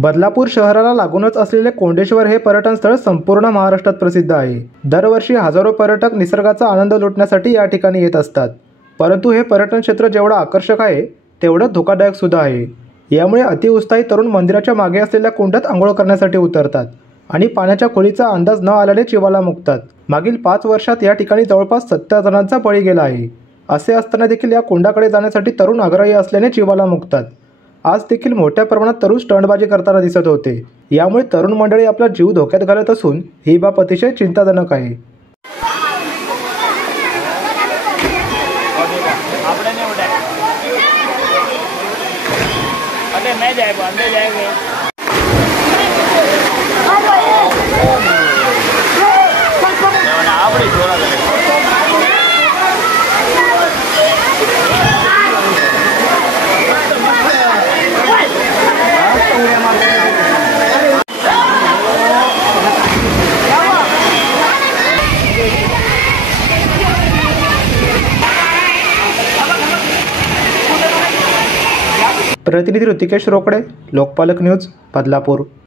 बदलापूर शहराला लागूनच असलेले कोंडेश्वर हे पर्यटन स्थळ संपूर्ण महाराष्ट्रात प्रसिद्ध आहे। दरवर्षी हजारो पर्यटक निसर्गाचा आनंद लुटण्यासाठी या ठिकाणी येत असतात। परंतु हे पर्यटन क्षेत्र जेवढं आकर्षक आहे तेवढंच धोकादायक सुद्धा आहे। यामुळे अतिउत्साही तरुण मंदिराच्या मागे असलेल्या कुंडात आंघोळ करण्यासाठी उतरतात आणि पाण्याच्या खोलीचा अंदाज न आल्याने चिवाला मुकतात। मागील 5 वर्षात या ठिकाणी जवळपास 70 जणांचा बळी गेला आहे। असे असताना देखील या कुंडाकडे जाण्यासाठी तरुण आग्रही असल्याने चिवाला मुकतात। आज देखील मोठ्या प्रमाणात तरुण स्टंटबाजी करताना दिसत होते। यामुळे तरुण मंडळी आपला जीव धोक्यात घालत असून ही बाब अतिशय चिंताजनक आहे। प्रतिनिधी ऋतिकेश रोकडे, लोकपालक न्यूज, बदलापूर।